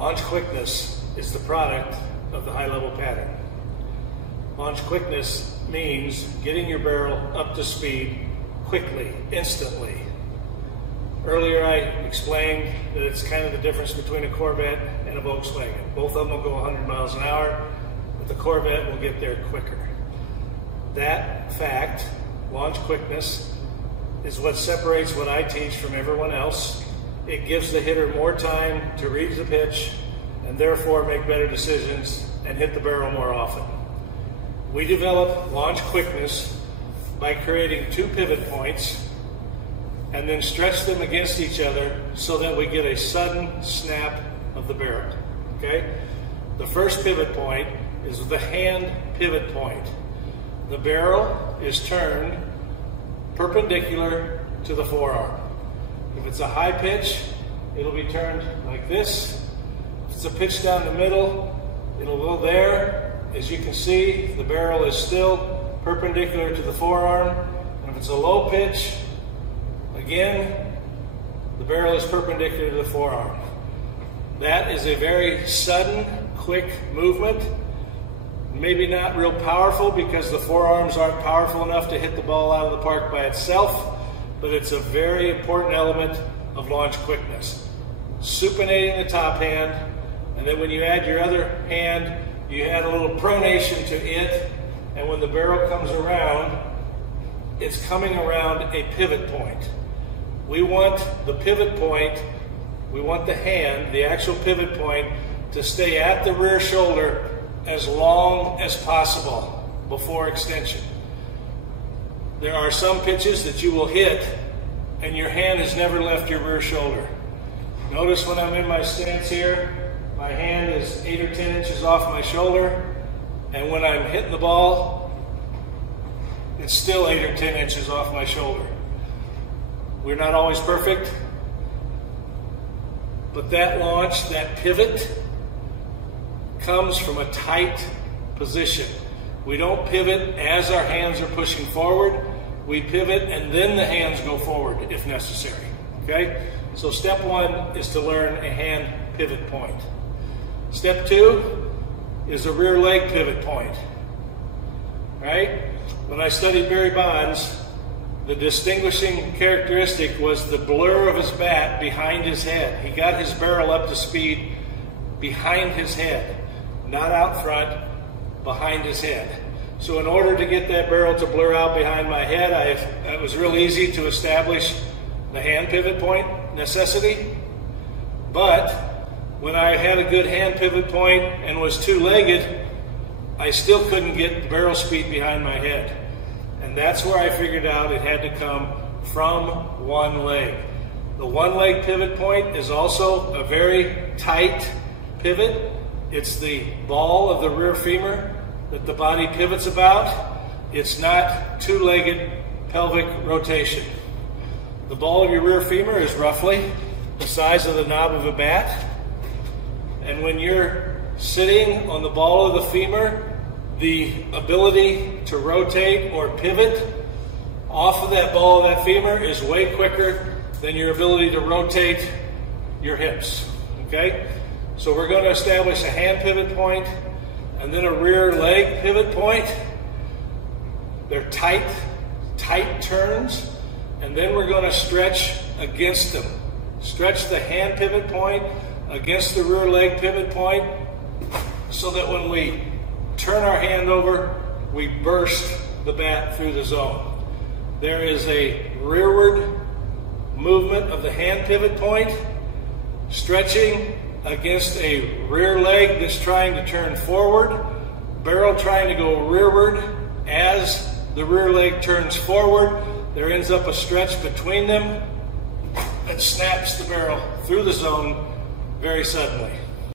Launch quickness is the product of the high-level pattern. Launch quickness means getting your barrel up to speed quickly, instantly. Earlier I explained that it's kind of the difference between a Corvette and a Volkswagen. Both of them will go 100 miles an hour, but the Corvette will get there quicker. That fact, launch quickness, is what separates what I teach from everyone else. It gives the hitter more time to read the pitch and therefore make better decisions and hit the barrel more often. We develop launch quickness by creating two pivot points and then stretch them against each other so that we get a sudden snap of the barrel. Okay? The first pivot point is the hand pivot point. The barrel is turned perpendicular to the forearm. If it's a high pitch, it'll be turned like this. If it's a pitch down the middle, it'll go there. As you can see, the barrel is still perpendicular to the forearm. And if it's a low pitch, again, the barrel is perpendicular to the forearm. That is a very sudden, quick movement. Maybe not real powerful because the forearms aren't powerful enough to hit the ball out of the park by itself, but it's a very important element of launch quickness. Supinating the top hand, and then when you add your other hand, you add a little pronation to it, and when the barrel comes around, it's coming around a pivot point. We want the pivot point, we want the hand, the actual pivot point, to stay at the rear shoulder as long as possible before extension. There are some pitches that you will hit and your hand has never left your rear shoulder. Notice when I'm in my stance here, my hand is 8 or 10 inches off my shoulder, and when I'm hitting the ball, it's still 8 or 10 inches off my shoulder. We're not always perfect, but that launch, that pivot, comes from a tight position. We don't pivot as our hands are pushing forward. We pivot and then the hands go forward if necessary. Okay? So step one is to learn a hand pivot point. Step two is a rear leg pivot point. Right? When I studied Barry Bonds, the distinguishing characteristic was the blur of his bat behind his head. He got his barrel up to speed behind his head. Not out front, behind his head. So in order to get that barrel to blur out behind my head, it was real easy to establish the hand pivot point necessity. But when I had a good hand pivot point and was two-legged, I still couldn't get the barrel speed behind my head. And that's where I figured out it had to come from one leg. The one leg pivot point is also a very tight pivot. It's the ball of the rear femur that the body pivots about. It's not two-legged pelvic rotation. The ball of your rear femur is roughly the size of the knob of a bat. And when you're sitting on the ball of the femur, the ability to rotate or pivot off of that ball of that femur is way quicker than your ability to rotate your hips. Okay? So we're going to establish a hand pivot point and then a rear leg pivot point. They're tight turns, and then we're going to stretch against them. Stretch the hand pivot point against the rear leg pivot point so that when we turn our hand over, we burst the bat through the zone. There is a rearward movement of the hand pivot point, stretching against a rear leg that's trying to turn forward, barrel trying to go rearward. As the rear leg turns forward, there ends up a stretch between them that snaps the barrel through the zone very suddenly.